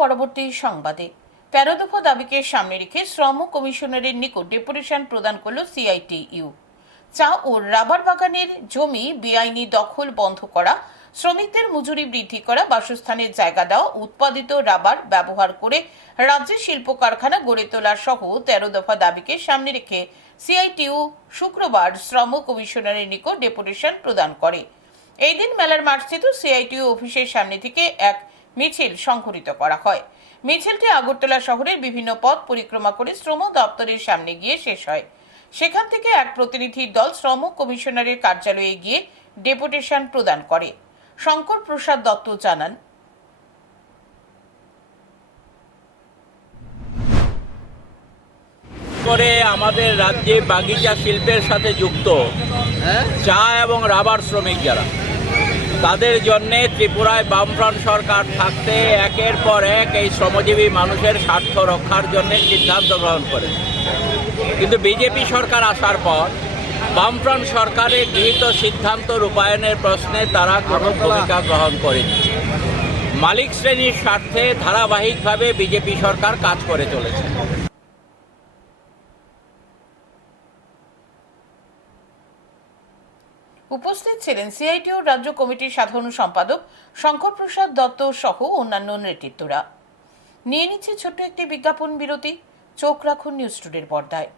পরবর্তী সংবাদে। তেরো দফা দাবিকে সামনে রেখে শ্রম কমিশনারের নিকট ডেপুটেশন প্রদান করল সিআইটিইউ। চা ও রাবার বাগানের জমি বেআইনি দখল বন্ধ করা, শ্রমিকদের মজুরি বৃদ্ধি করা, বাসস্থানের জায়গা দেওয়া, উৎপাদিত রাবার ব্যবহার করে রাজ্যে শিল্প কারখানা গড়ে তোলা সহ তেরো দফা দাবিকে সামনে রেখে সিআইটিইউ শুক্রবার শ্রম কমিশনারের নিকট ডেপুটেশন প্রদান করে। এই দিন মেলার মাঠস্থিত সিআইটিইউ অফিসের সামনে থেকে এক মিছিল সংঘটিত করা হয়। মিছিলটি আগরতলা শহরের বিভিন্ন পথ পরিক্রমা করে শ্রম দপ্তরের সামনে গিয়ে শেষ হয়। সেখান থেকে এক প্রতিনিধির দল শ্রম কমিশনারের কার্যালয়ে গিয়ে ডেপুটেশন প্রদান করে। শঙ্কর প্রসাদ দত্ত জানান। করে আমাদের রাজ্যে বাগিচা শিল্পের সাথে যুক্ত। চা এবং রাবার শ্রমিক যারা। তাদের জন্যে ত্রিপুরায় বামফ্রন্ট সরকার থাকতে একের পর এক এই শ্রমজীবী মানুষের স্বার্থ রক্ষার জন্য সিদ্ধান্ত গ্রহণ করে কিন্তু বিজেপি সরকার আসার পর বামফ্রন্ট সরকারের গৃহীত সিদ্ধান্ত রূপায়ণের প্রশ্নে তারা কোনো ভূমিকা গ্রহণ করেনি। মালিক শ্রেণির স্বার্থে ধারাবাহিকভাবে বিজেপি সরকার কাজ করে চলেছে। উপস্থিত ছিলেন সিআইটিও রাজ্য কমিটির সাধারণ সম্পাদক শঙ্কর প্রসাদ দত্ত সহ অন্যান্য নেতৃত্বরা। নিয়ে নিচ্ছে ছোট্ট একটি বিজ্ঞাপন বিরতি। চোখ রাখুন নিউজ টুডের পর্দায়।